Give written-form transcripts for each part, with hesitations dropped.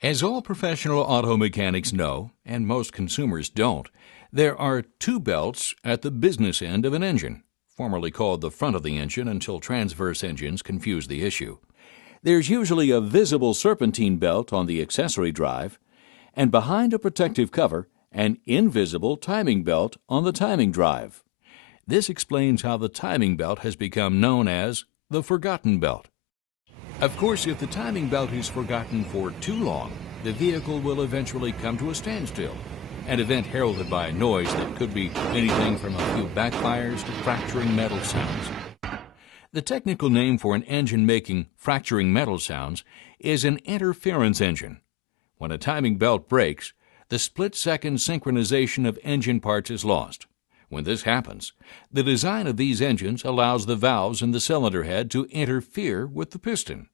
As all professional auto mechanics know, and most consumers don't, there are two belts at the business end of an engine, formerly called the front of the engine until transverse engines confused the issue. There's usually a visible serpentine belt on the accessory drive, and behind a protective cover, an invisible timing belt on the timing drive. This explains how the timing belt has become known as the forgotten belt. Of course, if the timing belt is forgotten for too long, the vehicle will eventually come to a standstill, an event heralded by a noise that could be anything from a few backfires to fracturing metal sounds. The technical name for an engine making fracturing metal sounds is an interference engine. When a timing belt breaks, the split-second synchronization of engine parts is lost. When this happens, the design of these engines allows the valves in the cylinder head to interfere with the piston.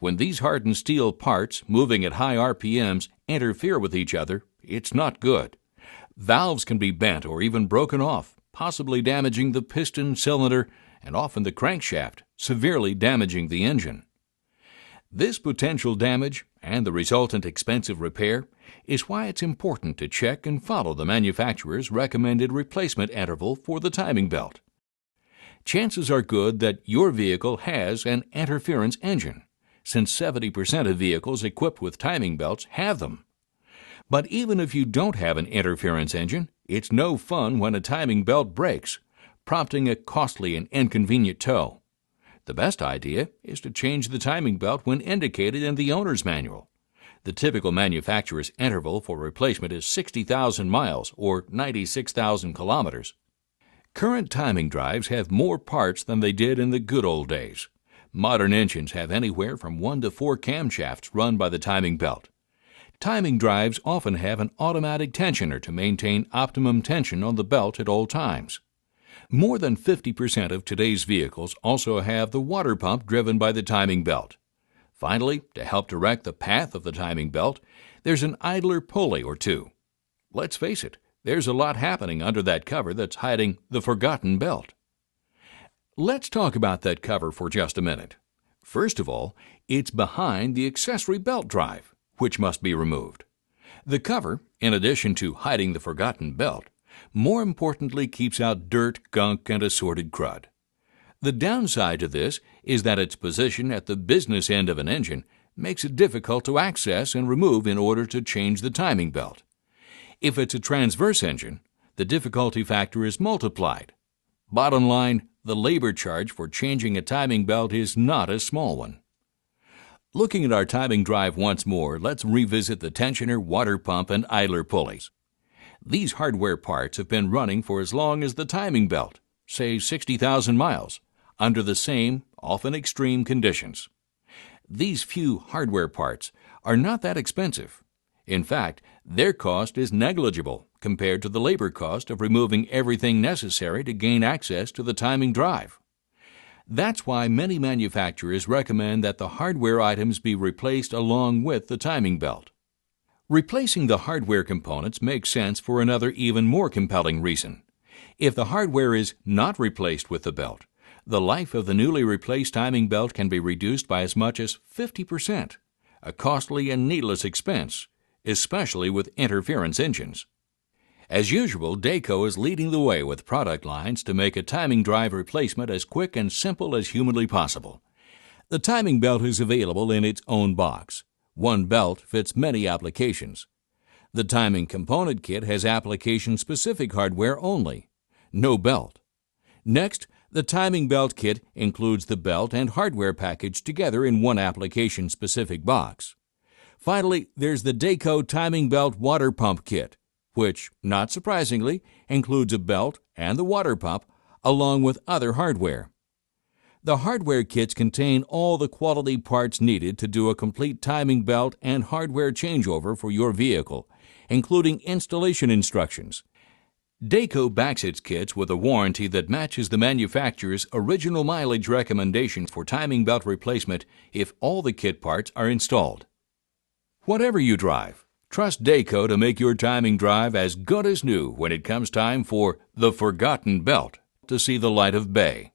When these hardened steel parts, moving at high RPMs, interfere with each other, it's not good. Valves can be bent or even broken off, possibly damaging the piston, cylinder, and often the crankshaft, severely damaging the engine. This potential damage and the resultant expensive repair is why it's important to check and follow the manufacturer's recommended replacement interval for the timing belt. Chances are good that your vehicle has an interference engine, since 70% of vehicles equipped with timing belts have them. But even if you don't have an interference engine, it's no fun when a timing belt breaks, prompting a costly and inconvenient tow. The best idea is to change the timing belt when indicated in the owner's manual. The typical manufacturer's interval for replacement is 60,000 miles or 96,000 kilometers. Current timing drives have more parts than they did in the good old days. Modern engines have anywhere from 1 to 4 camshafts run by the timing belt. Timing drives often have an automatic tensioner to maintain optimum tension on the belt at all times. More than 50% of today's vehicles also have the water pump driven by the timing belt. Finally, to help direct the path of the timing belt, there's an idler pulley or two. Let's face it, there's a lot happening under that cover that's hiding the forgotten belt. Let's talk about that cover for just a minute. First of all, it's behind the accessory belt drive, which must be removed. The cover, in addition to hiding the forgotten belt, more importantly keeps out dirt, gunk, and assorted crud. The downside to this is that its position at the business end of an engine makes it difficult to access and remove in order to change the timing belt. If it's a transverse engine, the difficulty factor is multiplied. Bottom line, the labor charge for changing a timing belt is not a small one. Looking at our timing drive once more, let's revisit the tensioner, water pump, and idler pulleys. These hardware parts have been running for as long as the timing belt, say 60,000 miles, under the same, often extreme conditions. These few hardware parts are not that expensive. In fact, their cost is negligible compared to the labor cost of removing everything necessary to gain access to the timing drive. That's why many manufacturers recommend that the hardware items be replaced along with the timing belt. Replacing the hardware components makes sense for another even more compelling reason. If the hardware is not replaced with the belt, the life of the newly replaced timing belt can be reduced by as much as 50%, a costly and needless expense, especially with interference engines. As usual, Dayco is leading the way with product lines to make a timing drive replacement as quick and simple as humanly possible. The timing belt is available in its own box. One belt fits many applications. The timing component kit has application-specific hardware only, no belt. Next, the timing belt kit includes the belt and hardware package together in one application-specific box. Finally, there's the Dayco timing belt water pump kit, which, not surprisingly, includes a belt and the water pump, along with other hardware. The hardware kits contain all the quality parts needed to do a complete timing belt and hardware changeover for your vehicle, including installation instructions. Dayco backs its kits with a warranty that matches the manufacturer's original mileage recommendation for timing belt replacement if all the kit parts are installed. Whatever you drive, trust Dayco to make your timing drive as good as new when it comes time for the forgotten belt to see the light of day.